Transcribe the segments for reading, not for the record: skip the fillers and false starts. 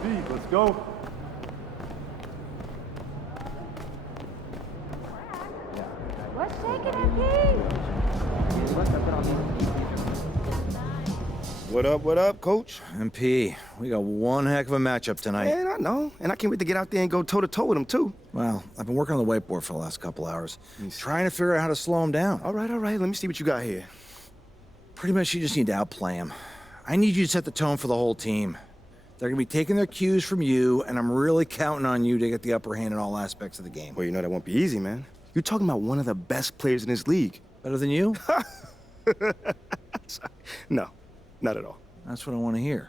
Steve, let's go. What's shaking MP? What up, Coach? MP, we got one heck of a matchup tonight. Man, I know. And I can't wait to get out there and go toe-to-toe with him, too. Well, I've been working on the whiteboard for the last couple hours, trying to figure out how to slow him down. All right. Let me see what you got here. Pretty much you just need to outplay him. I need you to set the tone for the whole team. They're going to be taking their cues from you, and I'm really counting on you to get the upper hand in all aspects of the game. Well, you know that won't be easy, man. You're talking about one of the best players in this league. Better than you? No, not at all. That's what I want to hear.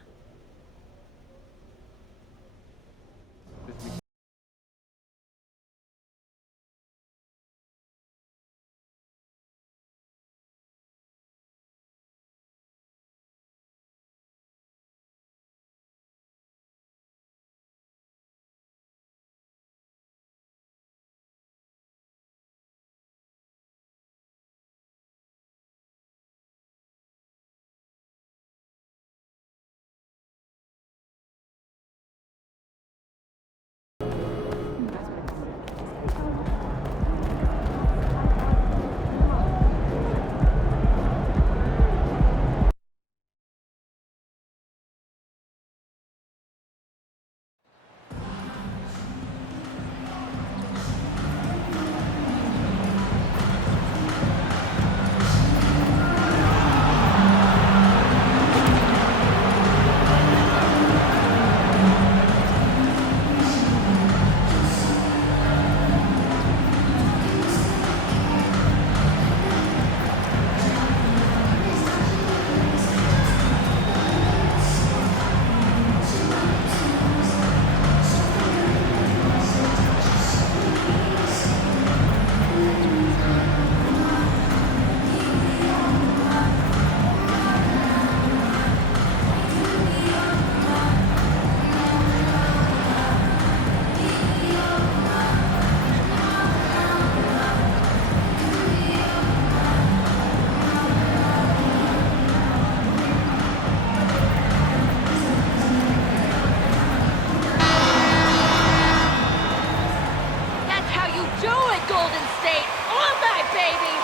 That's how you do it, Golden State! All night, baby!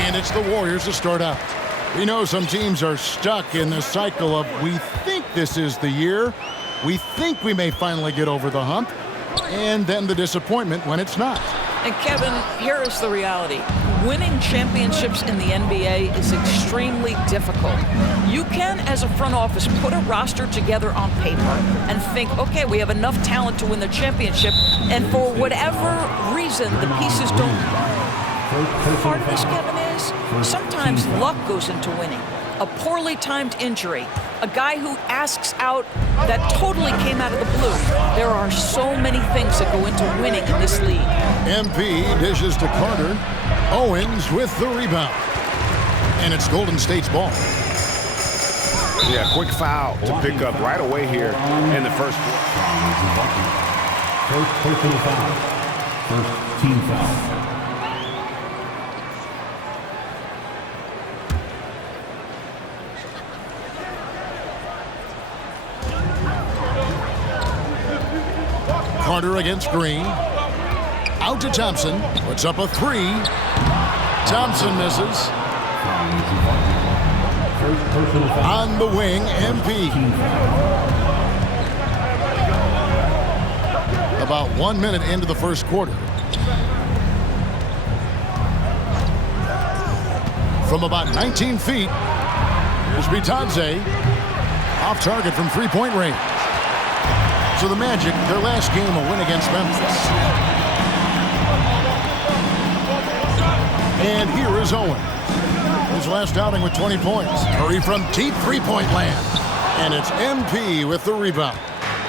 And it's the Warriors to start out. We know some teams are stuck in the cycle of we think this is the year, We think we may finally get over the hump, and then the disappointment when it's not. And Kevin, here is the reality. Winning championships in the NBA is extremely difficult. You can, as a front office, put a roster together on paper and think, okay, we have enough talent to win the championship, and for whatever reason, the pieces don't. Part of this, Kevin, is sometimes luck goes into winning. A poorly timed injury, a guy who asks out that totally came out of the blue. There are so many things that go into winning in this league. MP dishes to Carter. Owens with the rebound. And it's Golden State's ball. Yeah, quick foul to pick up right away here in the first quarter. First personal foul. First team foul. Carter against Green. Out to Thompson. Puts up a three. Thompson misses. On the wing, MP. About 1 minute into the first quarter. From about 19 feet, here's Bitadze. Off target from three-point range. So the Magic, their last game, a win against Memphis. And here is Owen. His last outing with 20 points. Curry from deep three-point land. And it's MP with the rebound.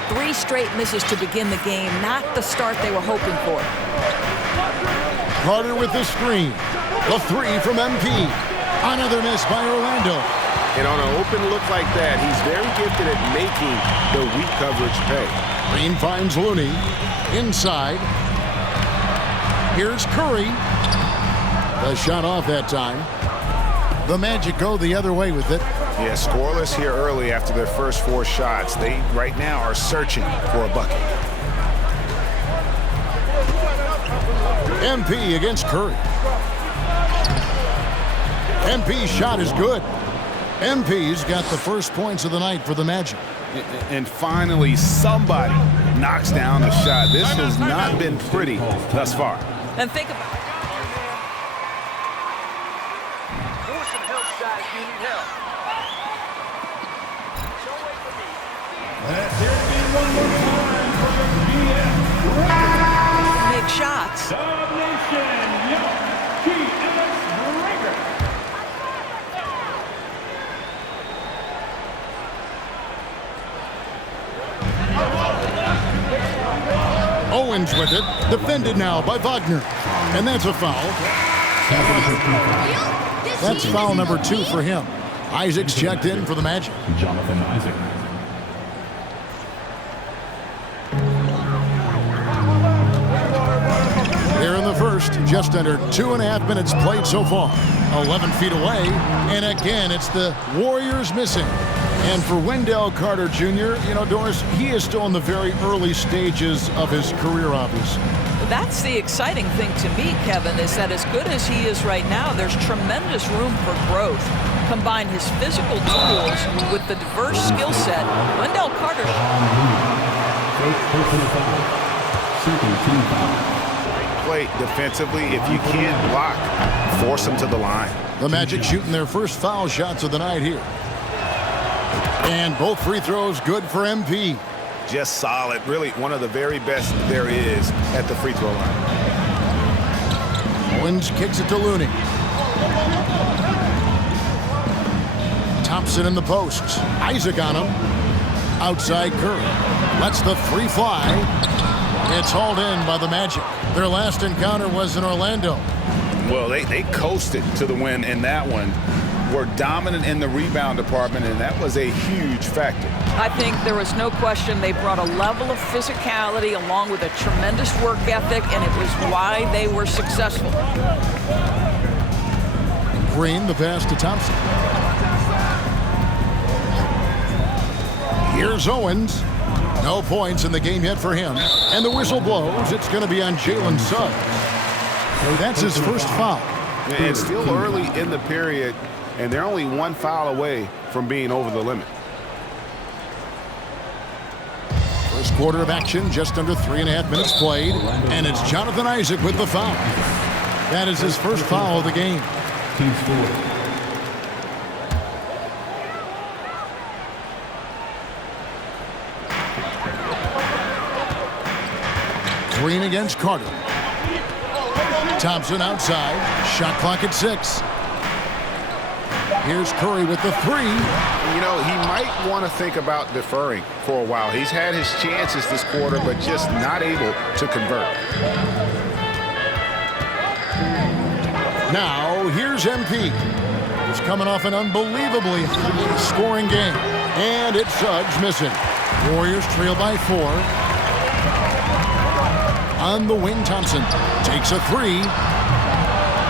3 straight misses to begin the game, not the start they were hoping for. Carter with the screen. The three from MP. Another miss by Orlando. And on an open look like that, he's very gifted at making the weak coverage pay. Green finds Looney. Inside. Here's Curry. The shot off that time. The Magic go the other way with it. Yeah, scoreless here early after their first 4 shots. They, right now, are searching for a bucket. MP against Curry. MP's shot is good. MP's got the first points of the night for the Magic. And finally, somebody knocks down the shot. This has not been pretty thus far. And think about it. Make shots. Owens with it, defended now by Wagner. And that's a foul. That's foul number 2 for him. Isaac's checked in for the Magic. Jonathan Isaac. Here in the first, just under 2.5 minutes played so far. 11 feet away, and again, it's the Warriors missing. And for Wendell Carter Jr., you know, Doris, he is still in the very early stages of his career, obviously. That's the exciting thing to me, Kevin, is that as good as he is right now, there's tremendous room for growth. Combine his physical tools with the diverse skill set. Wendell Carter. First personal foul. Second team foul. Play defensively. If you can't block, force them to the line. The Magic shooting their first foul shots of the night here. And both free throws good for MP. Just solid. Really one of the very best there is at the free throw line. Owens kicks it to Looney. Thompson in the posts. Isaac on him. Outside Curry. Lets the three fly. It's hauled in by the Magic. Their last encounter was in Orlando. Well, they coasted to the win in that one. Were dominant in the rebound department, and that was a huge factor. I think there was no question they brought a level of physicality along with a tremendous work ethic, and it was why they were successful. Green, the pass to Thompson. Here's Owens. No points in the game yet for him. And the whistle blows. It's going to be on Jalen Suggs. That's his first foul. It's still early in the period, and they're only one foul away from being over the limit. quarter of action, just under 3.5 minutes played, and it's Jonathan Isaac with the foul. That is his first foul of the game. Team score. Green against Carter. Thompson outside. Shot clock at 6. Here's Curry with the 3. You know, he might want to think about deferring for a while. He's had his chances this quarter, but just not able to convert. Now, here's MP. He's coming off an unbelievably high-scoring game. And it's Suggs missing. Warriors trail by 4. On the wing, Thompson takes a 3.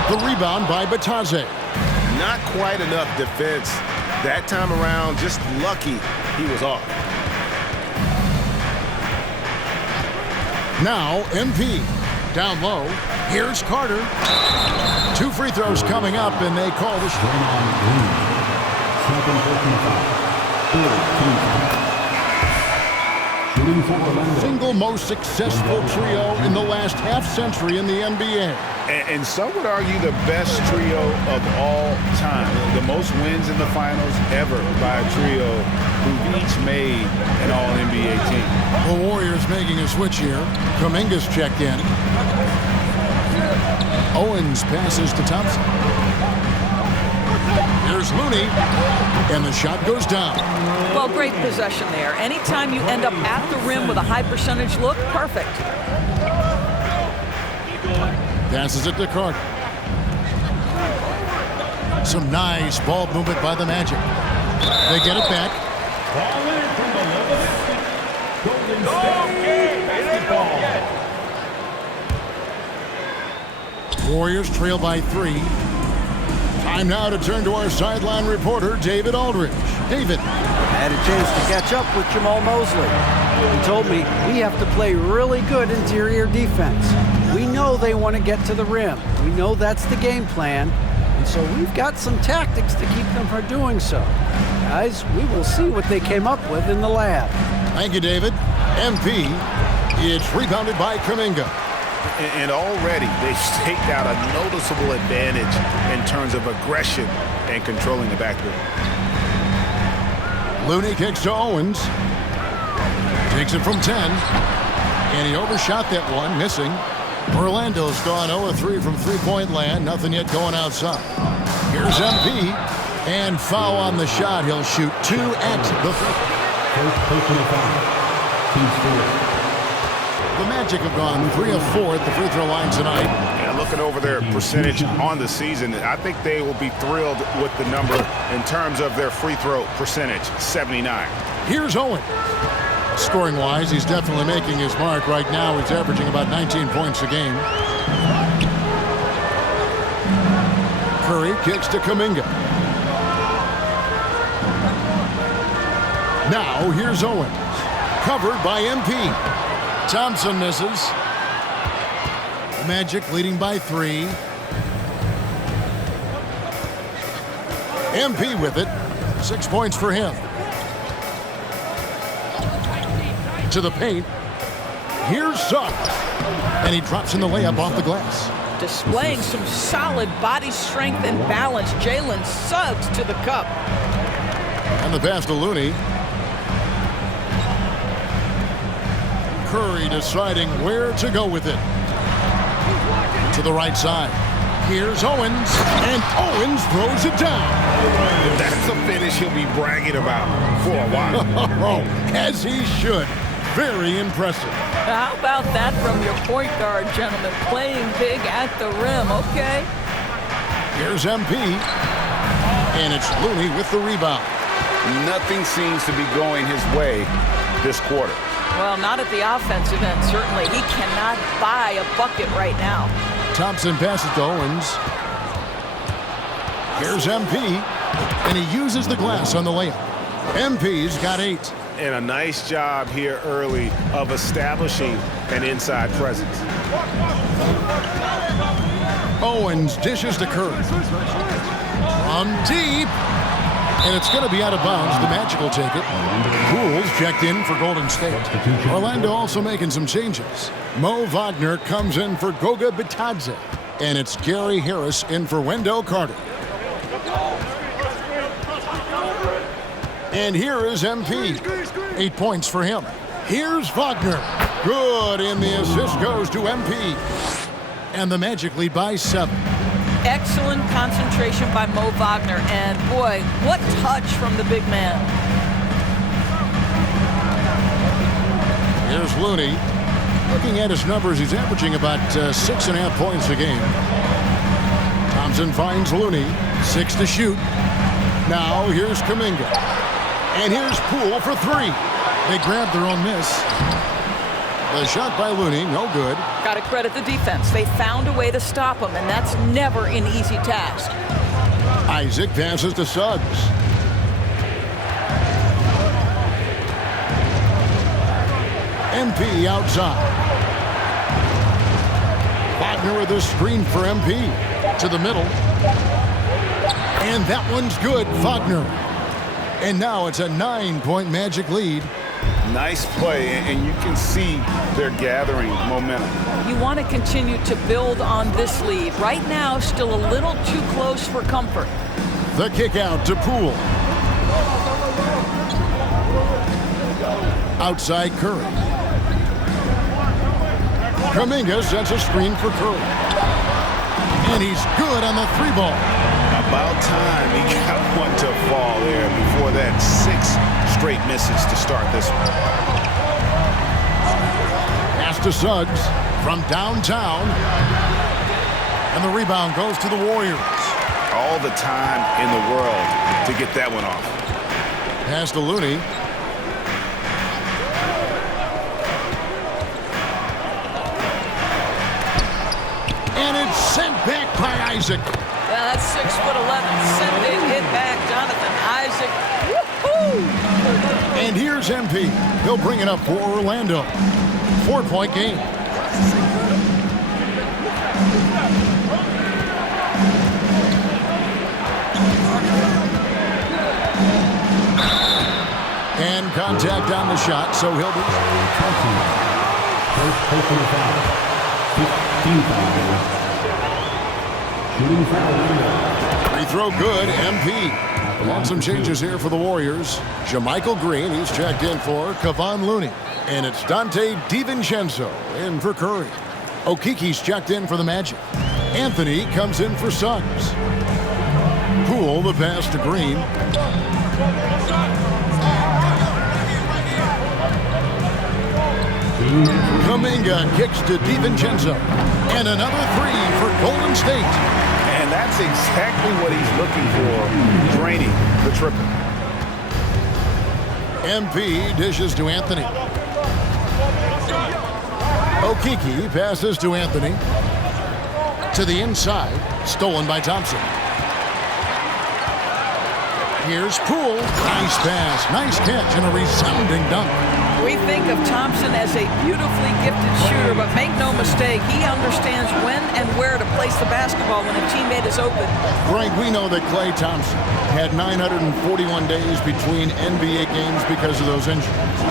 The rebound by Bataze. Not quite enough defense that time around. Just lucky he was off. Now, MP. Down low. Here's Carter. 2 free throws coming up, and they call the shot. Draymond Green. Second personal foul. Third team foul. Shooting for Orlando. Single most successful trio in the last half-century in the NBA. And some would argue the best trio of all time. The most wins in the finals ever by a trio who've each made an All-NBA team. The Warriors making a switch here. Kuminga's checked in. Owens passes to Thompson. Here's Looney, and the shot goes down. Well, great possession there. Anytime you end up at the rim with a high percentage look, perfect. Passes it to Carter. Some nice ball movement by the Magic. They get it back. Ball in from the Golden State basketball. Warriors trail by 3. Time now to turn to our sideline reporter, David Aldridge. David. I had a chance to catch up with Jamal Mosley. He told me we have to play really good interior defense. We know they want to get to the rim. We know that's the game plan. And so we've got some tactics to keep them from doing so. Guys, we will see what they came up with in the lab. Thank you, David. MP. It's rebounded by Kuminga. And already they've staked out a noticeable advantage in terms of aggression and controlling the backcourt. Looney kicks to Owens. Takes it from 10. And he overshot that one, missing. Orlando's gone 0-3 from three-point land. Nothing yet going outside. Here's MP. And foul on the shot. He'll shoot 2 at the First personal foul. Team score. The Magic have gone 3 of 4 at the free throw line tonight. And looking over their percentage on the season, I think they will be thrilled with the number in terms of their free throw percentage, 79. Here's Owen. Scoring-wise, he's definitely making his mark. Right now, he's averaging about 19 points a game. Curry kicks to Kuminga. Now, here's Owen. Covered by MP. Thompson misses. Magic leading by 3. MP with it. 6 points for him. To the paint. Here's Suggs. And he drops in the layup off the glass. Displaying some solid body strength and balance. Jalen Suggs to the cup. And the pass to Looney. Curry deciding where to go with it. To the right side. Here's Owens. And Owens throws it down. That's a finish he'll be bragging about for a while. As he should. Very impressive. How about that from your point guard, gentlemen? Playing big at the rim, okay? Here's MP. And it's Looney with the rebound. Nothing seems to be going his way this quarter. Well, not at the offensive end, certainly. He cannot buy a bucket right now. Thompson passes to Owens. Here's MP. And he uses the glass on the layup. MP's got 8. And a nice job here early of establishing an inside presence. Owens dishes to Curry. From deep. And it's going to be out of bounds. The Magic will take it. Pools checked in for Golden State. Orlando also making some changes. Mo Wagner comes in for Goga Bitadze. And it's Gary Harris in for Wendell Carter. And here is MP. 8 points for him. Here's Wagner. Good, and the assist goes to MP. And the Magic lead by 7. Excellent concentration by Mo Wagner, and boy, what touch from the big man. Here's Looney. Looking at his numbers, he's averaging about 6.5 points a game. Thompson finds Looney. 6 to shoot. Now here's Kuminga. And here's Poole for 3. They grabbed their own miss. The shot by Looney, no good. Got to credit the defense. They found a way to stop him, and that's never an easy task. Isaac passes to Suggs. MP outside. Wagner with a screen for MP. To the middle. And that one's good, Wagner. And now it's a 9-point Magic lead. Nice play, and you can see they're gathering momentum. You want to continue to build on this lead. Right now, still a little too close for comfort. The kick out to Poole. Outside Curry. Kuminga sets a screen for Curry. And he's good on the 3-ball. About time he got one to fall there before that 6 straight misses to start this one. Pass to Suggs from downtown. And the rebound goes to the Warriors. All the time in the world to get that one off. Pass to Looney. And it's sent back by Isaac. Yeah, that's 6'11". Sending it back, Jonathan Isaac. Woohoo! And here's MP. He'll bring it up for Orlando. 4-point game. And contact on the shot, so he'll be... First personal foul. 15 foul. Shooting foul. Free throw good, MP. Want some changes here for the Warriors. JaMychal Green, he's checked in for Kevon Looney. And it's Dante DiVincenzo in for Curry. Okiki's checked in for the Magic. Anthony comes in for Suggs. Poole the pass to Green. Kuminga kicks to DiVincenzo. And another 3 for Golden State. And that's exactly what he's looking for, draining the triple. MP dishes to Anthony. Okiki passes to Anthony. To the inside, stolen by Thompson. Here's Poole. Nice pass, nice catch, and a resounding dunk. We think of Thompson as a beautifully gifted shooter, but make no mistake, he understands when and where to place the basketball when a teammate is open. Frank, we know that Klay Thompson had 941 days between NBA games because of those injuries.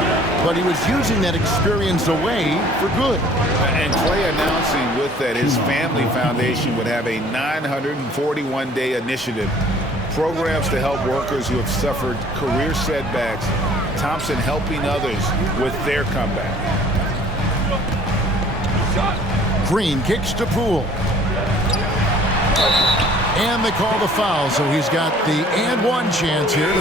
But he was using that experience away for good. And Klay announcing with that his family foundation would have a 941-day initiative. Programs to help workers who have suffered career setbacks. Thompson helping others with their comeback. Green kicks to Poole. And they call the foul, so he's got the and one chance here.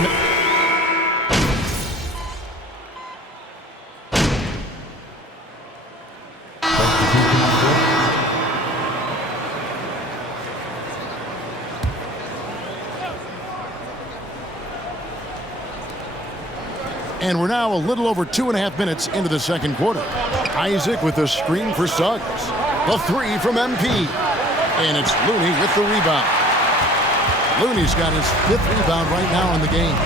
And we're now a little over 2.5 minutes into the second quarter. Isaac with a screen for Suggs. The 3 from MP. And it's Looney with the rebound. Looney's got his 5th rebound right now in the game.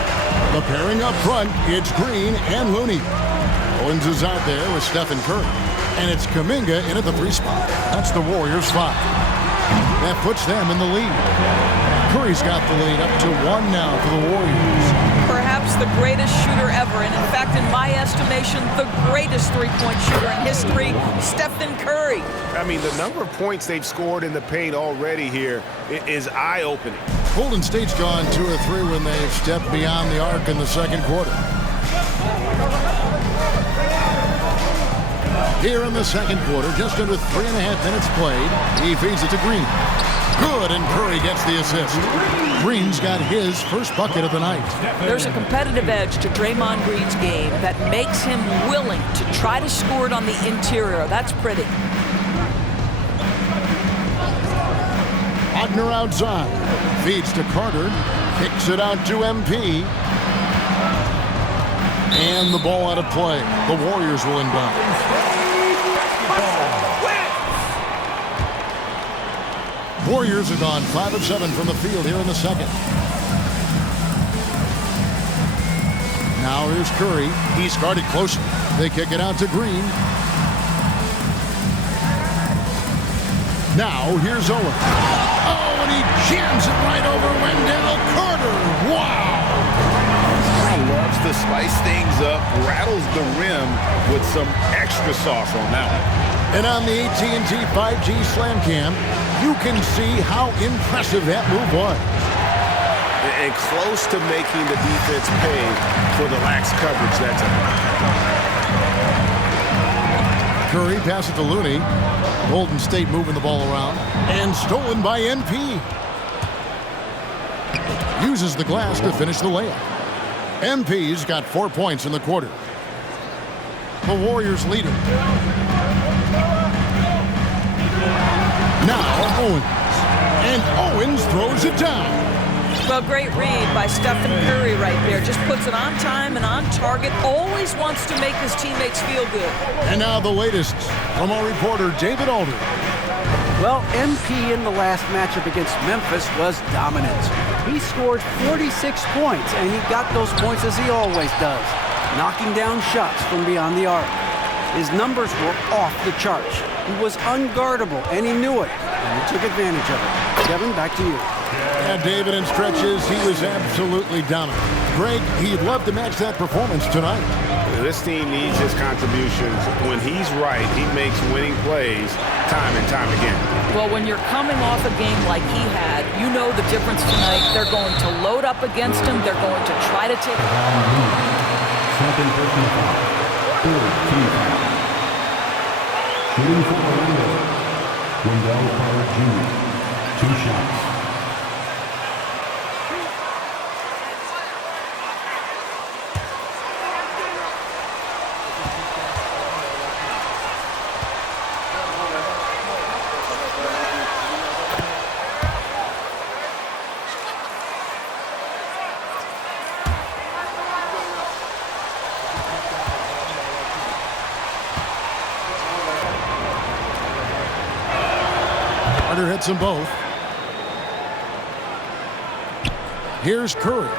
The pairing up front, it's Green and Looney. Owens is out there with Stephen Curry. And it's Kuminga in at the 3 spot. That's the Warriors' 5. That puts them in the lead. Curry's got the lead up to 1 now for the Warriors. Perhaps the greatest shooter ever, and in fact, in my estimation, the greatest three-point shooter in history, Stephen Curry. I mean, the number of points they've scored in the paint already here is eye-opening. Golden State's gone 2 of 3 when they've stepped beyond the arc in the second quarter. Here in the second quarter, just under 3.5 minutes played, he feeds it to Green. Good, and Curry gets the assist. Green's got his first bucket of the night. There's a competitive edge to Draymond Green's game that makes him willing to try to score it on the interior. That's pretty. Wagner outside. Feeds to Carter. Kicks it out to MP. And the ball out of play. The Warriors will inbound. Warriors are gone 5 of 7 from the field here in the second. Now here's Curry. He's guarded closely. They kick it out to Green. Now here's Owen. Oh, and he jams it right over Wendell Carter. Wow! Loves to spice things up, rattles the rim with some extra sauce on that one. And on the AT&T 5G Slam Cam, you can see how impressive that move was. And close to making the defense pay for the lax coverage that time. Curry passes to Looney. Golden State moving the ball around. And stolen by MP. Uses the glass to finish the layup. MP's got 4 points in the quarter. The Warriors lead him. Now Owens. And Owens throws it down. Well, great read by Stephen Curry right there. Just puts it on time and on target. Always wants to make his teammates feel good. And now the latest from our reporter, David Alder. Well, MP in the last matchup against Memphis was dominant. He scored 46 points, and he got those points as he always does, knocking down shots from beyond the arc. His numbers were off the charts. He was unguardable, and he knew it, and he took advantage of it. Kevin, back to you. Yeah, David, in stretches, he was absolutely dominant. Greg, he'd love to match that performance tonight. This team needs his contributions. When he's right, he makes winning plays time and time again. Well, when you're coming off a game like he had, you know the difference tonight. They're going to load up against him. They're going to try to take it. Second personal foul. Third team foul. Shooting for Orlando. Wendell Carter Jr. 2 shots. Carter hits them both. Here's Curry.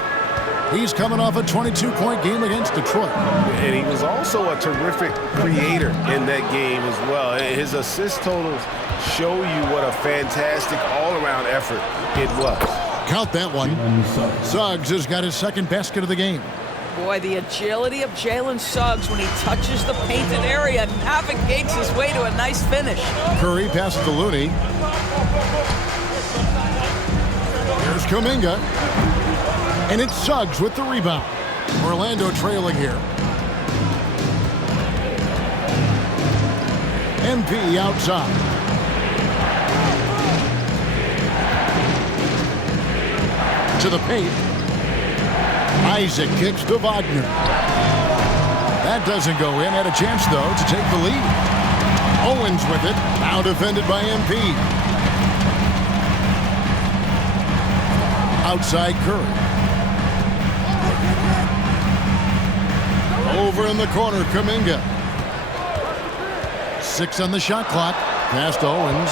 He's coming off a 22-point game against Detroit. And he was also a terrific creator in that game as well. His assist totals show you what a fantastic all-around effort it was. Count that one. Suggs has got his second basket of the game. Boy, the agility of Jalen Suggs when he touches the painted area navigates his way to a nice finish. Curry passes to Looney. Here's Kuminga. And it's Suggs with the rebound. Orlando trailing here. MP outside. To the paint. Isaac kicks to Wagner. That doesn't go in. Had a chance, though, to take the lead. Owens with it. Now defended by MP. Outside Curry. Over in the corner, Kuminga. 6 on the shot clock. Past Owens.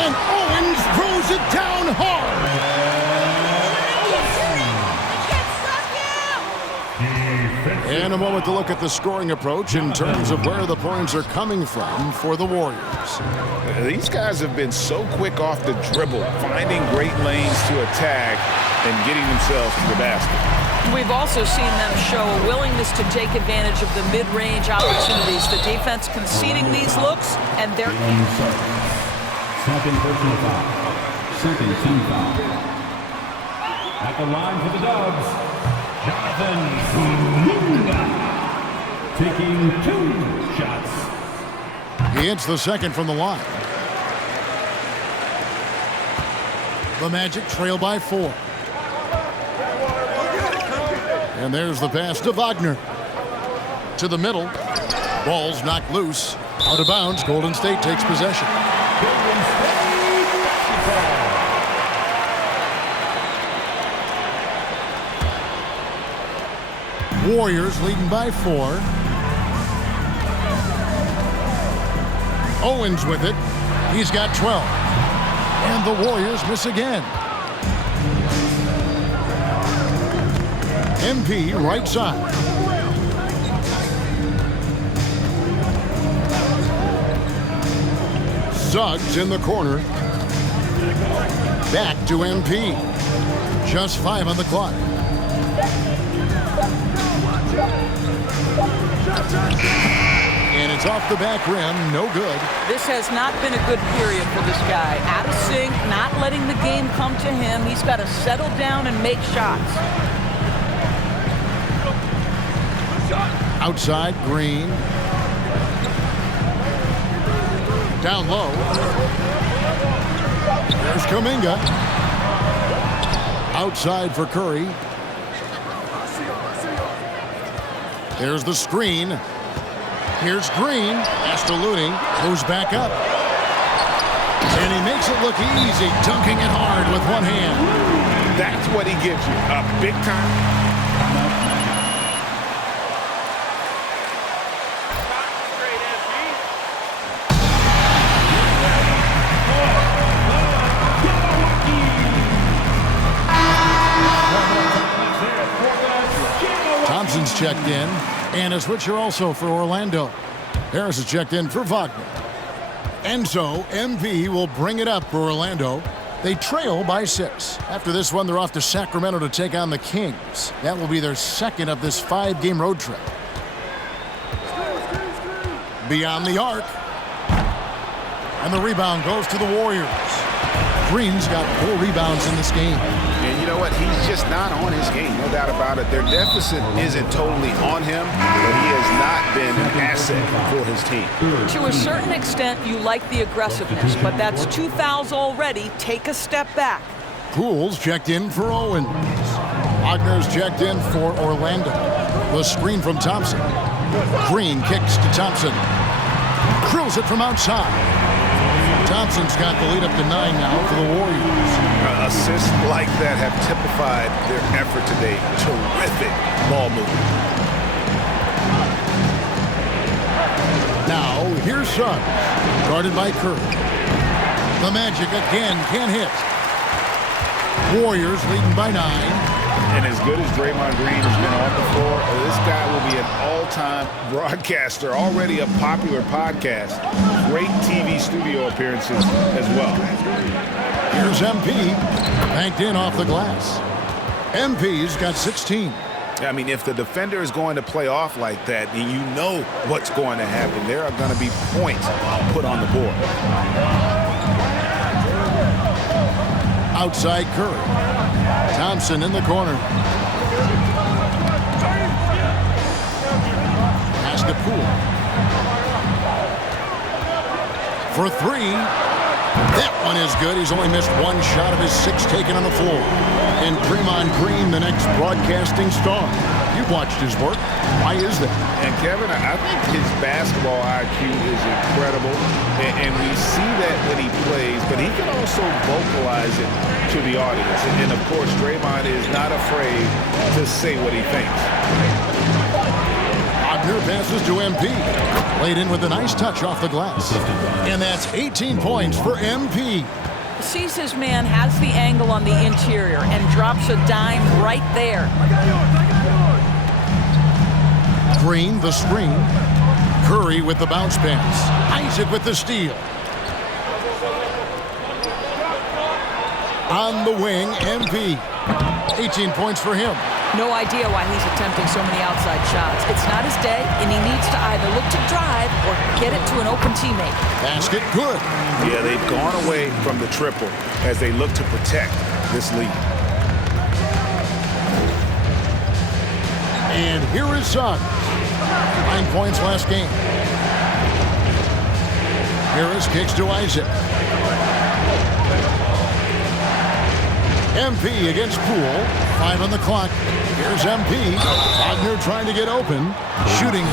And Owens throws it down hard. And a moment to look at the scoring approach in terms of where the points are coming from for the Warriors. These guys have been so quick off the dribble, finding great lanes to attack and getting themselves to the basket. We've also seen them show a willingness to take advantage of the mid-range opportunities. The defense conceding these looks, and they're... Second personal foul. Second team foul. At the line for the Dubs, Jonathan Kuminga, taking 2 shots. He hits the second from the line. The Magic trail by 4. And there's the pass to Wagner. To the middle. Ball's knocked loose. Out of bounds. Golden State takes possession. Warriors leading by 4. Owens with it. He's got 12. And the Warriors miss again. MP right side. Suggs in the corner. Back to MP. Just 5 on the clock. And it's off the back rim, no good. This has not been a good period for this guy. Out of sync, not letting the game come to him. He's got to settle down and make shots. Outside, Green. Down low. There's Kuminga. Outside for Curry. There's the screen. Here's Green. After Looney. Moves back up. And he makes it look easy, dunking it hard with one hand. That's what he gives you, a big time. Thompson's checked in, and a switcher also for Orlando. Harris is checked in for Wagner. And so MP will bring it up for Orlando. They trail by 6. After this one, they're off to Sacramento to take on the Kings. That will be their second of this 5-game road trip. Beyond the arc. And the rebound goes to the Warriors. Green's got 4 rebounds in this game. And you know what? He's just not on his game, no doubt about it. Their deficit isn't totally on him, but he has not been an asset for his team. To a certain extent, you like the aggressiveness, but that's 2 fouls already. Take a step back. Poole's checked in for Owens. Wagner's checked in for Orlando. The screen from Thompson. Green kicks to Thompson. Drills it from outside. Thompson's got the lead up to 9 now for the Warriors. Assists like that have typified their effort today. Terrific ball movement. Now, here's Suggs, guarded by Curry. The Magic again can't hit. Warriors leading by 9. And as good as Draymond Green has been on the floor, this guy will be an all-time broadcaster, already a popular podcast. Great TV studio appearances as well. Here's MP, banked in off the glass. MP's got 16. I mean, if the defender is going to play off like that, then you know what's going to happen. There are going to be points put on the board. Outside Curry. Thompson in the corner. Pass to Poole. For 3. That one is good. He's only missed 1 shot of his 6 taken on the floor. And Draymond Green, the next broadcasting star. You've watched his work. Why is that? And Kevin, I think his basketball IQ is incredible. And we see that when he plays, but he can also vocalize it to the audience. And of course, Draymond is not afraid to say what he thinks. Wagner passes to MP. Laid in with a nice touch off the glass. And that's 18 points for MP. Sees his man, has the angle on the interior, and drops a dime right there. Green, the screen. Curry with the bounce pass. Isaac with the steal. On the wing, MP. 18 points for him. No idea why he's attempting so many outside shots. It's not his day, and he needs to either look to drive or get it to an open teammate. Basket good. Yeah, they've gone away from the triple as they look to protect this lead. And here is Suggs. 9 points last game. Harris kicks to Isaac. MP against Poole. 5 on the clock. Here's MP. Wagner trying to get open. Shooting.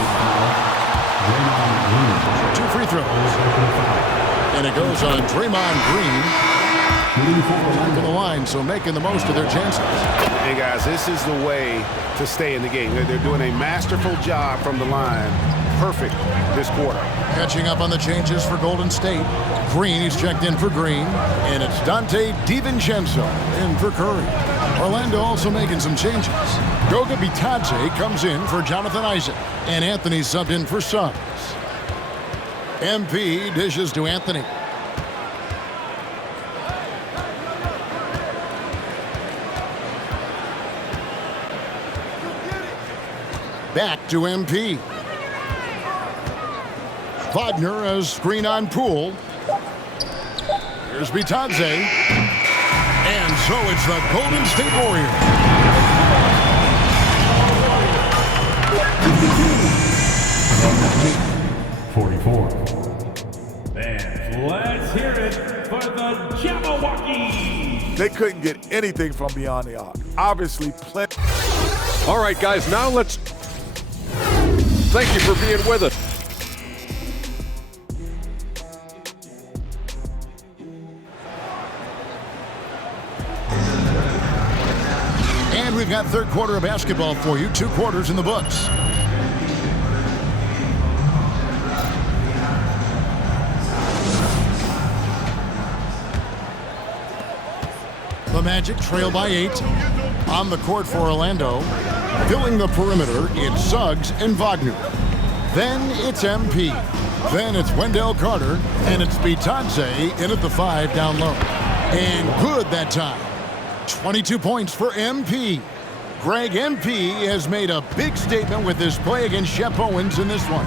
2 free throws. And it goes on Draymond Green. Back to the line, so making the most of their chances. Hey, guys, this is the way to stay in the game. They're doing a masterful job from the line. Perfect this quarter. Catching up on the changes for Golden State. Green, he's checked in for Green. And it's Dante DiVincenzo in for Curry. Orlando also making some changes. Goga Bitadze comes in for Jonathan Isaac. And Anthony subbed in for Suggs. MP dishes to Anthony. Back to MP. Wagner as screen on Poole. Here's Bitadze. And so it's the Golden State Warriors. 44. And let's hear it for the Jabberwockies. They couldn't get anything from beyond the arc. Obviously, plenty. All right, guys, now let's thank you for being with us. And we've got third quarter of basketball for you. 2 quarters in the books. The Magic trail by 8. On the court for Orlando. Filling the perimeter, it's Suggs and Wagner. Then it's MP. Then it's Wendell Carter. And it's Bitadze in at the 5 down low. And good that time. 22 points for MP. Greg, MP has made a big statement with his play against Shep Owens in this one.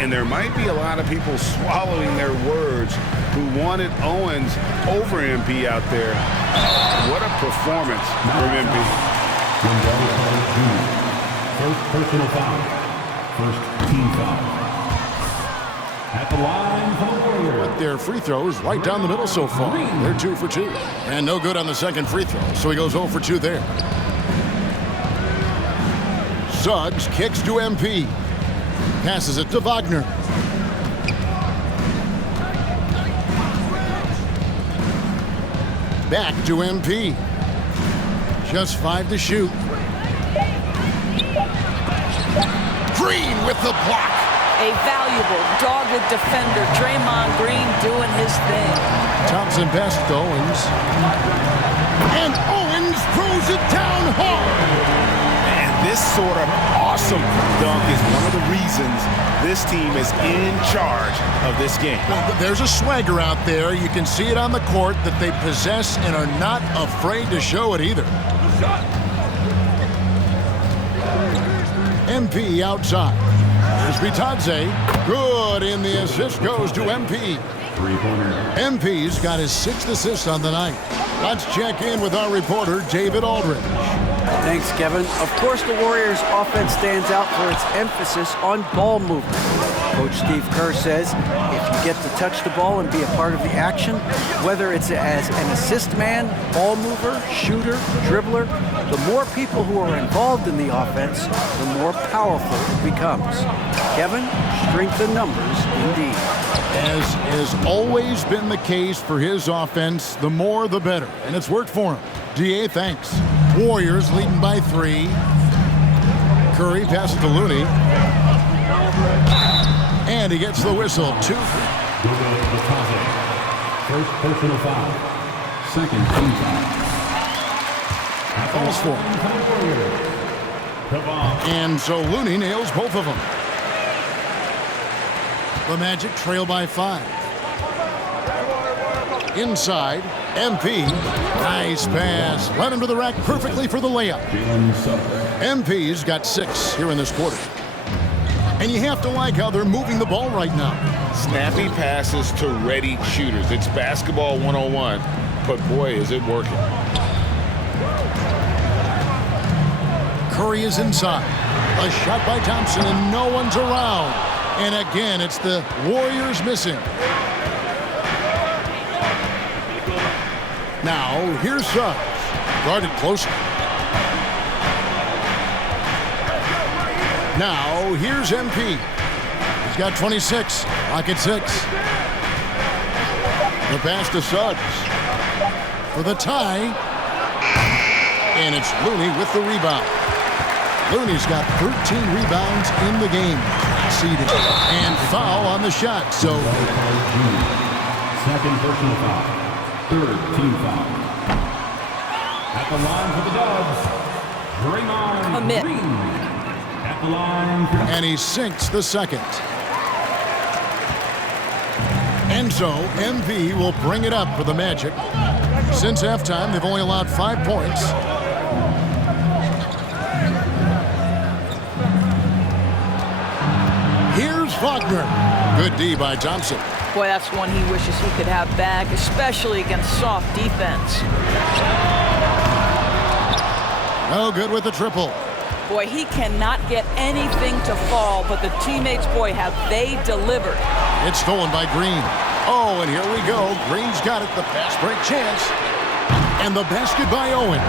And there might be a lot of people swallowing their words who wanted Owens over MP out there. What a performance from MP. Wendell Carter Jr. First personal foul. First team foul. At the line for the Warriors. Their free throws right down the middle so far. They're 2 for 2. And no good on the second free throw, so he goes 0 for 2 there. Suggs kicks to MP. Passes it to Wagner. Back to MP. Just 5 to shoot. Green with the block. A valuable, dogged defender, Draymond Green doing his thing. Thompson past Owens. And Owens throws it down hard. And this sort of awesome dunk is one of the reasons this team is in charge of this game. Well, there's a swagger out there. You can see it on the court that they possess and are not afraid to show it either. MP outside. There's Bitadze. Good, and the assist goes to MP. MP's got his 6th assist on the night. Let's check in with our reporter, David Aldridge. Thanks, Kevin. Of course, the Warriors' offense stands out for its emphasis on ball movement. Coach Steve Kerr says if you get to touch the ball and be a part of the action, whether it's as an assist man, ball mover, shooter, dribbler, the more people who are involved in the offense, the more powerful it becomes. Kevin, strength in numbers indeed. As has always been the case for his offense, the more the better, and it's worked for him. DA, thanks. Warriors leading by 3. Curry passes to Looney. And he gets the whistle. 2. First personal foul. Second team foul. Falls for him. And so Looney nails both of them. The Magic trail by 5. Inside, MP. Nice pass. Led him to the rack perfectly for the layup. MP's got 6 here in this quarter. And you have to like how they're moving the ball right now. Snappy passes to ready shooters. It's basketball 101, but boy, is it working. Curry is inside. A shot by Thompson, and no one's around. And again, it's the Warriors missing. Now, here's Suggs. Guarded closely. Now, here's MP. He's got 26. Lock at 6. The pass to Suggs. For the tie. And it's Looney with the rebound. Looney's got 13 rebounds in the game. Conceding. And foul on the shot. So, second personal foul. Third team foul. At the line for the Dubs, Draymond Green. At the line. And he sinks the second. And so, MP will bring it up for the Magic. Since halftime, they've only allowed 5 points. Here's Faulkner. Good D by Thompson. Boy, that's one he wishes he could have back, especially against soft defense. No good with the triple. Boy, he cannot get anything to fall, but the teammates, boy, have they delivered. It's stolen by Green. Oh, and here we go. Green's got it, the pass break chance. And the basket by Owens.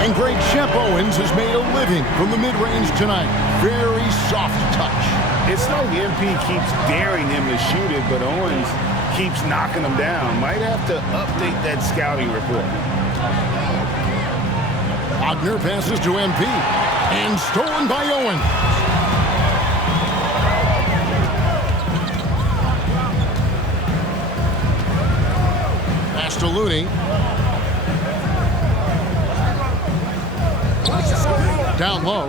And great Shep Owens has made a living from the mid-range tonight. Very soft touch. It's like MP keeps daring him to shoot it, but Owens keeps knocking him down. Might have to update that scouting report. Wagner passes to MP. And stolen by Owens. Pass to Looney. Down low.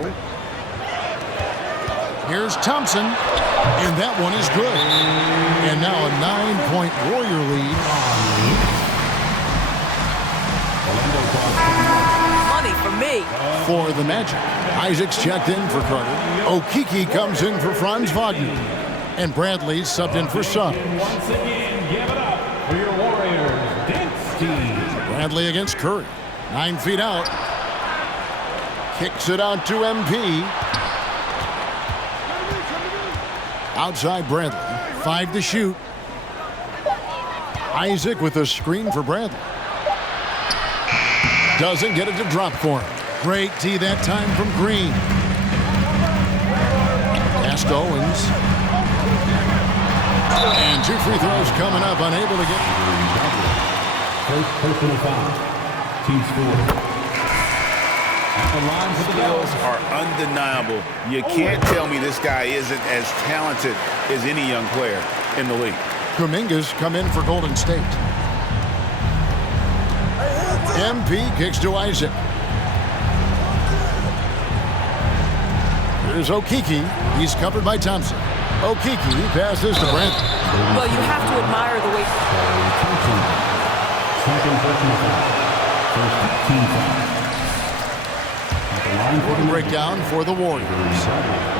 Here's Thompson. And that one is good. And now a 9-point Warrior lead. Money for me. For the Magic. Isaac's checked in for Carter. Okeke comes in for Franz Wagner. And Bradley's subbed in for Suggs. Once again, give it up for your Warriors, Dance Team. Bradley against Curry. 9 feet out. Kicks it out to MP. Outside Bradley. 5 to shoot. Isaac with a screen for Bradley. Doesn't get it to drop for him. Great D that time from Green. Pass to Owens. And 2 free throws coming up. Unable to get. First personal foul. Team score. Skills are undeniable. You can't tell me this guy isn't as talented as any young player in the league. Kuminga's come in for Golden State. MP kicks to Isaac. Here's Okeke. He's covered by Thompson. Okeke passes to Bradley. Well, you have to admire the way. Second personal foul. First team foul. Breakdown for the Warriors.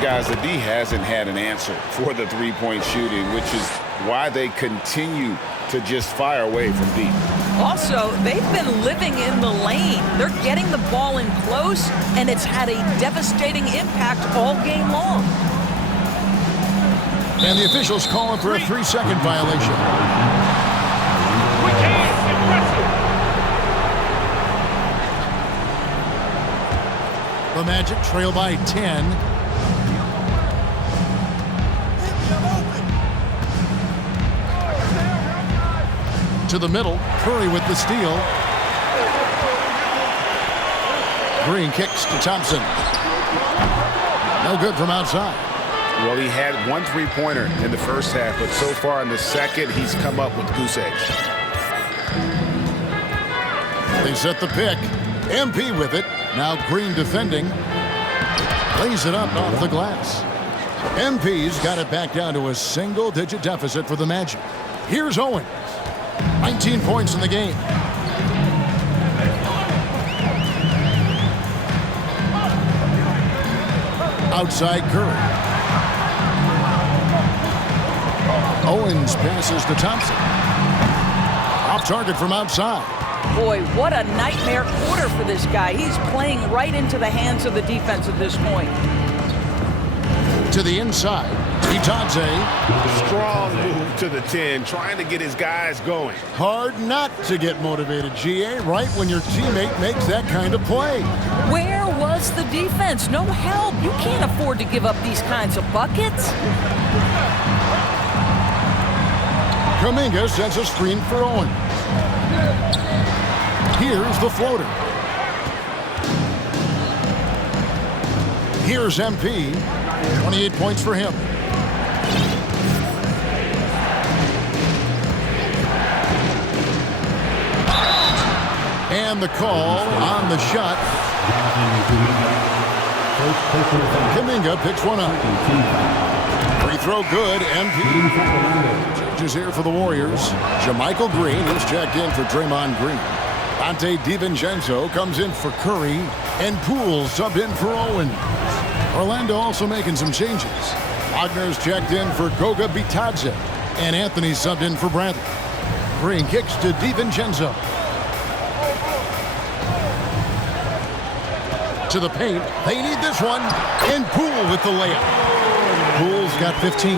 Guys, the D hasn't had an answer for the three-point shooting, which is why they continue to just fire away from deep. Also, they've been living in the lane. They're getting the ball in close, and it's had a devastating impact all game long. And the officials call him for a 3-second violation. The Magic trail by 10. To the middle, Curry with the steal. Green kicks to Thompson. No good from outside. Well, he had 1 3-pointer in the first half, but so far in the second, he's come up with goose eggs. They set the pick. MP with it. Now Green defending. Lays it up off the glass. MP's got it back down to a single-digit deficit for the Magic. Here's Owens. 19 points in the game. Outside Curry. Owens passes to Thompson. Off target from outside. Boy, what a nightmare quarter for this guy. He's playing right into the hands of the defense at this point. To the inside. Itadze. Strong move to the 10, trying to get his guys going. Hard not to get motivated, GA, right when your teammate makes that kind of play. Where was the defense? No help. You can't afford to give up these kinds of buckets. Kuminga sends a screen for Owens. Here's the floater. Here's MP. 28 points for him. And the call on the shot. Kuminga picks one up. Free throw good. MP. Changes here for the Warriors. JaMychal Green is checked in for Draymond Green. Donte DiVincenzo comes in for Curry. And Poole subbed in for Owens. Orlando also making some changes. Wagner's checked in for Goga Bitadze. And Anthony subbed in for Bradley. Green kicks to DiVincenzo. To the paint. They need this one. And Poole with the layup. Poole's got 15.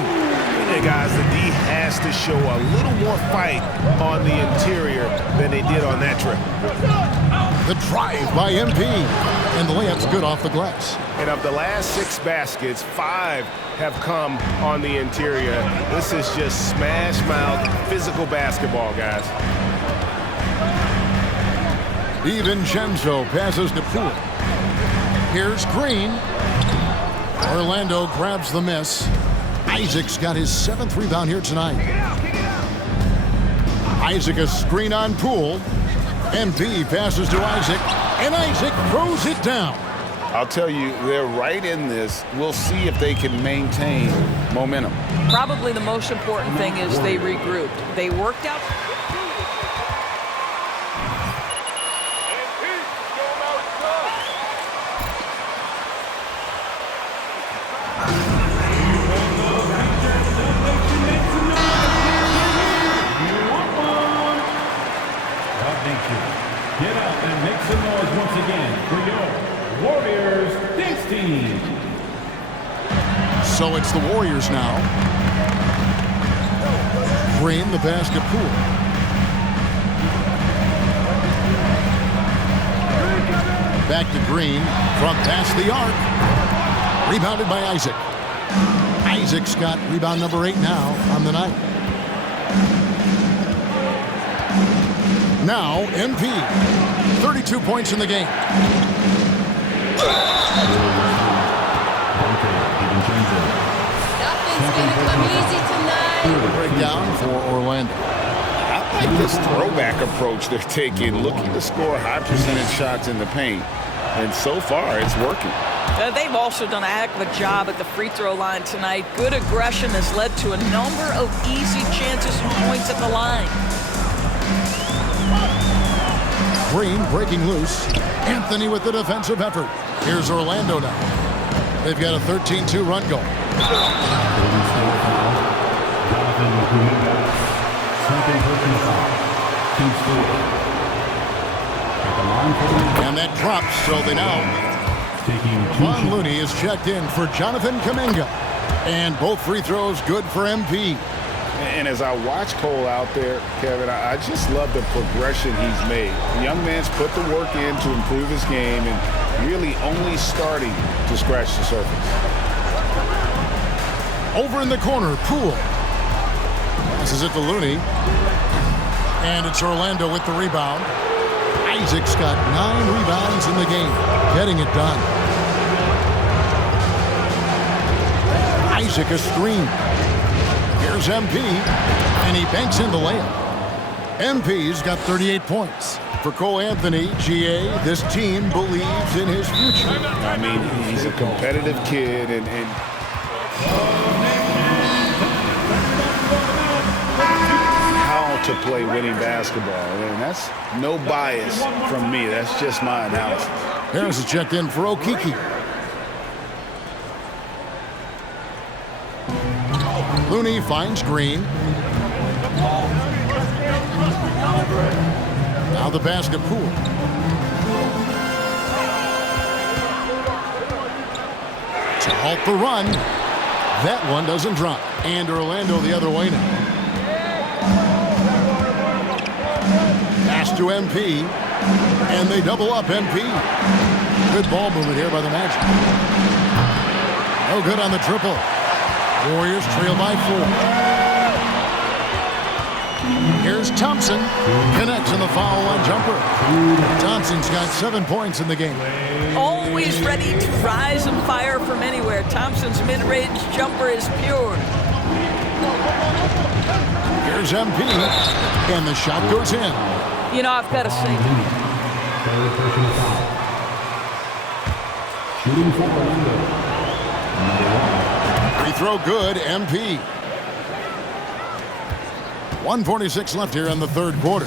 Hey guys, the D has to show a little more fight on the interior than they did on that trip. The drive by MP. And the layup's good off the glass. And of the last 6 baskets, 5 have come on the interior. This is just smash mouth physical basketball, guys. DiVincenzo passes to Poole. Here's Green. Orlando grabs the miss. Isaac's got his 7th rebound here tonight. Isaac a screen on Poole. MP passes to Isaac. And Isaac throws it down. I'll tell you, they're right in this. We'll see if they can maintain momentum. Probably the most important thing is they regrouped. They worked out. Get up and make some noise once again for your Warriors dance team. So it's the Warriors now. Green the pass to Poole. Back to Green from past the arc. Rebounded by Isaac. Isaac's got rebound number 8 now on the night. Now, MP. 32 points in the game. Nothing's gonna come easy tonight. Breakdown for Orlando. I like this throwback approach they're taking, looking to score high percentage shots in the paint. And so far, it's working. They've also done a heck of a job at the free throw line tonight. Good aggression has led to a number of easy chances and points at the line. Green breaking loose. Anthony with the defensive effort. Here's Orlando now. They've got a 13-2 run going. And that drops, so they now. Von Looney is checked in for Jonathan Kuminga. And both free throws good for MP. And as I watch Cole out there, Kevin, I just love the progression he's made. The young man's put the work in to improve his game and really only starting to scratch the surface. Over in the corner, Poole. Passes it to Looney. And it's Orlando with the rebound. Isaac's got 9 rebounds in the game, getting it done. Isaac a screen. Here's MP, and he banks in the layup. MP's got 38 points. For Cole Anthony, GA, this team believes in his future. I mean, he's a competitive kid, and how to play winning basketball. And that's no bias from me. That's just my analysis. Harris is checked in for Okeke. Looney finds Green. Now the basket, Poole. To halt the run. That one doesn't drop. And Orlando the other way now. Pass to MP. And they double up MP. Good ball movement here by the Magic. No good on the triple. Warriors trail by 4. Here's Thompson. Connects on the foul line jumper. Thompson's got 7 points in the game. Always ready to rise and fire from anywhere. Thompson's mid-range jumper is pure. Here's MP. And the shot goes in. You know, I've got to say. Shooting for Orlando. Free throw good, MP. 1:46 left here in the third quarter.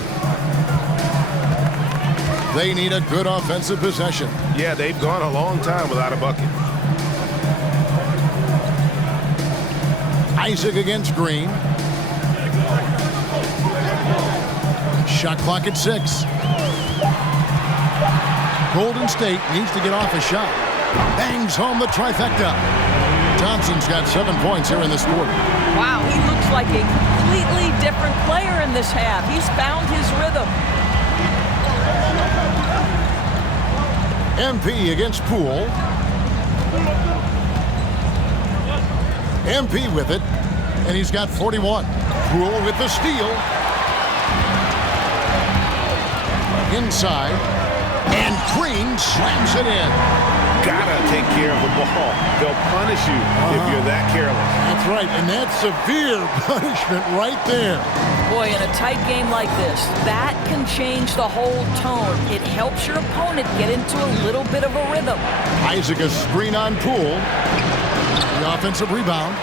They need a good offensive possession. Yeah, they've gone a long time without a bucket. Isaac against Green. Shot clock at 6. Golden State needs to get off a shot. Bangs home the trifecta. Thompson's got 7 points here in this quarter. Wow, he looks like a completely different player in this half. He's found his rhythm. MP against Poole. MP with it, and he's got 41. Poole with the steal. Inside, and Green slams it in. Gotta take care of the ball. They'll punish you if you're that careless. That's right, and that's severe punishment right there. Boy, in a tight game like this, that can change the whole tone. It helps your opponent get into a little bit of a rhythm. Isaac a screen on Poole. The offensive rebound.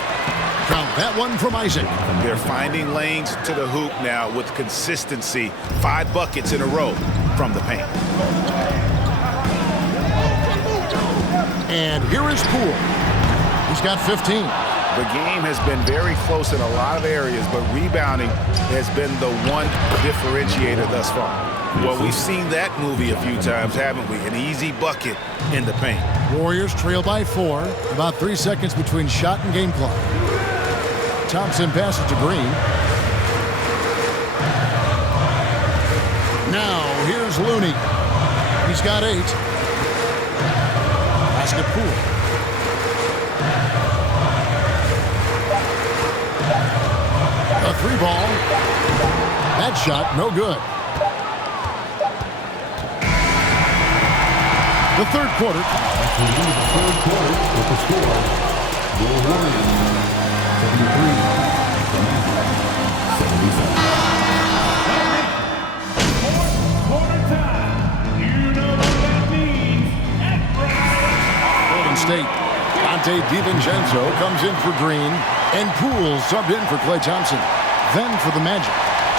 Count that one from Isaac. They're finding lanes to the hoop now with consistency. 5 buckets in a row from the paint. And here is Poole. He's got 15. The game has been very close in a lot of areas, but rebounding has been the one differentiator thus far. Well, we've seen that movie a few times, haven't we? An easy bucket in the paint. Warriors trail by 4. About 3 seconds between shot and game clock. Thompson passes to Green. Now, here's Looney. He's got 8. Basket Poole. A 3 ball. That shot, no good. The third quarter. The third quarter with the score. Will Warriors 73. The Magic 77. Quarter time. You know what that means. Golden State. Dante DiVincenzo comes in for Green. And Poole subbed in for Klay Thompson. Then for the Magic.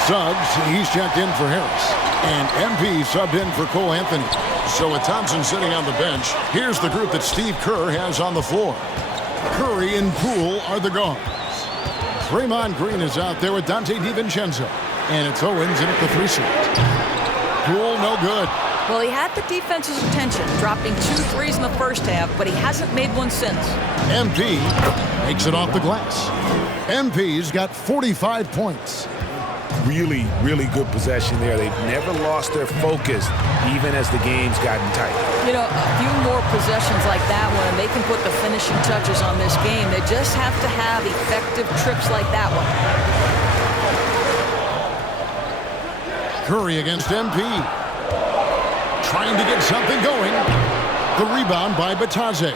Suggs, he's checked in for Harris. And MP subbed in for Cole Anthony. So with Thompson sitting on the bench, here's the group that Steve Kerr has on the floor. Curry and Poole are the guards. Draymond Green is out there with Dante DiVincenzo. And it's Owens in at the 3 slot. Poole, no good. Well, he had the defense's attention, dropping 2 threes in the first half, but he hasn't made one since. MP makes it off the glass. MP's got 45 points. Really, really good possession there. They've never lost their focus, even as the game's gotten tight. You know, a few more possessions like that one, and they can put the finishing touches on this game. They just have to have effective trips like that one. Curry against MP. Trying to get something going. The rebound by Bitadze.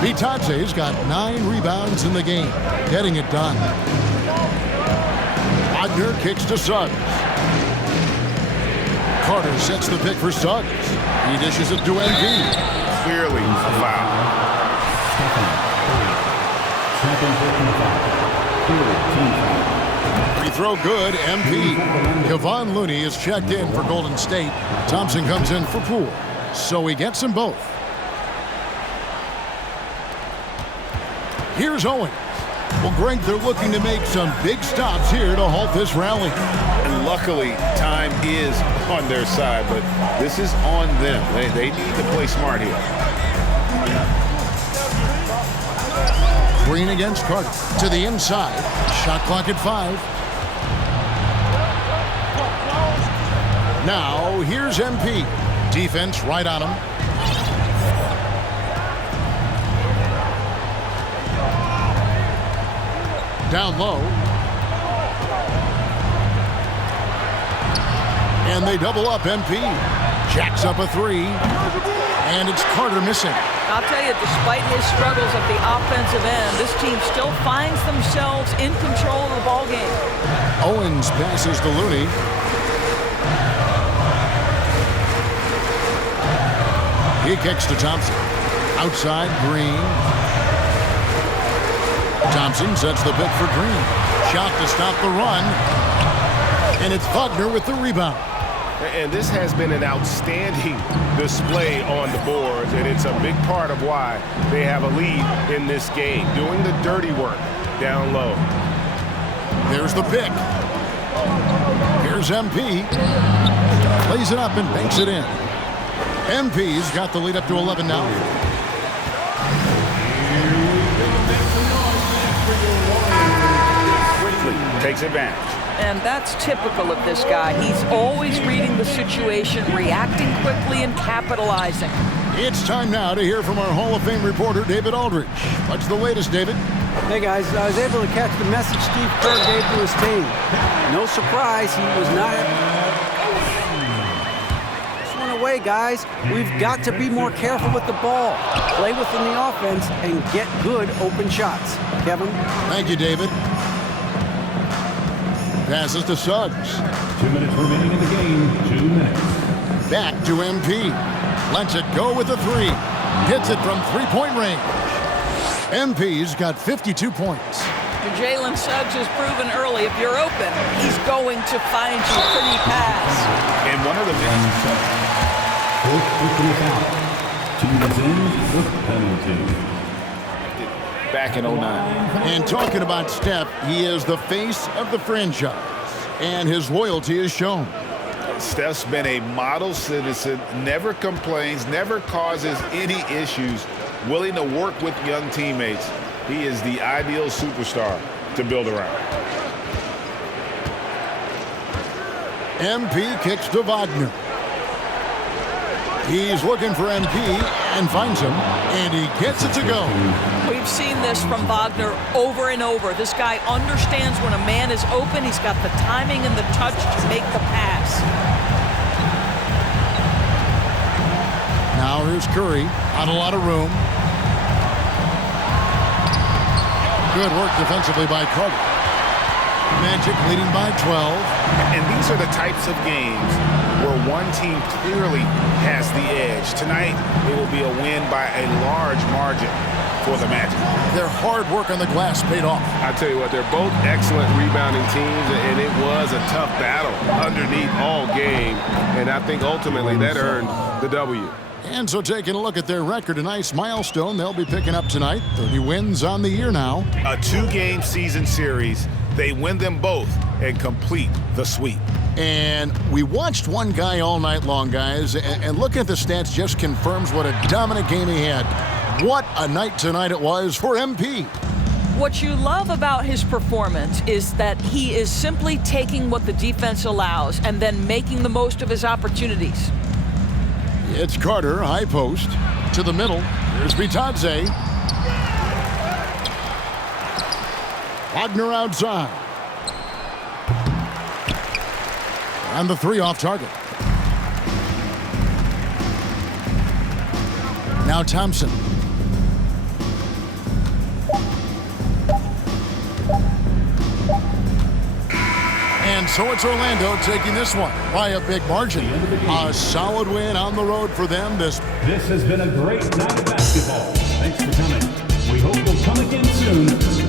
Bitadze's got 9 rebounds in the game. Getting it done. Wagner kicks to Suggs. Carter sets the pick for Suggs. He dishes it to MP. Clearly a foul. Free throw good, MP. Kevon Looney is checked in for Golden State. Thompson comes in for Poole. So he gets them both. Here's Owens. Well, Greg, they're looking to make some big stops here to halt this rally. And luckily, time is on their side, but this is on them. They need to play smart here. Green against Carter. To the inside. Shot clock at 5. Now, here's MP. Defense right on him. Down low. And they double up MP. Jacks up a 3. And it's Carter missing. I'll tell you, despite his struggles at the offensive end, this team still finds themselves in control of the ball game. Owens passes to Looney. He kicks to Thompson. Outside, Green. Thompson sets the pick for Green. Shot to stop the run. And it's Wagner with the rebound. And this has been an outstanding display on the boards, and it's a big part of why they have a lead in this game, doing the dirty work down low. There's the pick. Here's MP. Plays it up and banks it in. MP's got the lead up to 11 now. Quickly takes advantage. And that's typical of this guy. He's always reading the situation, reacting quickly, and capitalizing. It's time now to hear from our Hall of Fame reporter, David Aldridge. What's the latest, David? Hey, guys, I was able to catch the message Steve Kerr gave to his team. No surprise, he was not... This one away, guys. We've got to be more careful with the ball, play within the offense, and get good open shots. Kevin? Thank you, David. Passes to Suggs. 2 minutes remaining in the game. 2 minutes. Back to MP. Lets it go with a 3. Hits it from three-point range. MP's got 52 points. Jalen Suggs has proven early, if you're open, he's going to find you a pretty pass. And one of the back in 09. And talking about Steph, he is the face of the franchise, and his loyalty is shown. Steph's been a model citizen, never complains, never causes any issues, willing to work with young teammates. He is the ideal superstar to build around. MP kicks to Wagner. He's looking for MP and finds him, and he gets it to go. We've seen this from Wagner over and over. This guy understands when a man is open. He's got the timing and the touch to make the pass. Now here's Curry, on a lot of room. Good work defensively by Carter. Magic leading by 12. And these are the types of games where one team clearly has the edge. Tonight, it will be a win by a large margin for the Magic. Their hard work on the glass paid off. I tell you what, they're both excellent rebounding teams, and it was a tough battle underneath all game. And I think ultimately that earned the W. And so taking a look at their record, a nice milestone they'll be picking up tonight. 30 wins on the year now. A 2-game season series. They win them both and complete the sweep. And we watched one guy all night long, guys, and looking at the stats just confirms what a dominant game he had. What a night tonight it was for MP. What you love about his performance is that he is simply taking what the defense allows and then making the most of his opportunities. It's Carter, high post, to the middle. Here's Bitadze. Wagner outside. And the 3 off target. Now Thompson. And so it's Orlando taking this one by a big margin. A solid win on the road for them. This has been a great night of basketball. Thanks for coming. We hope you'll come again soon.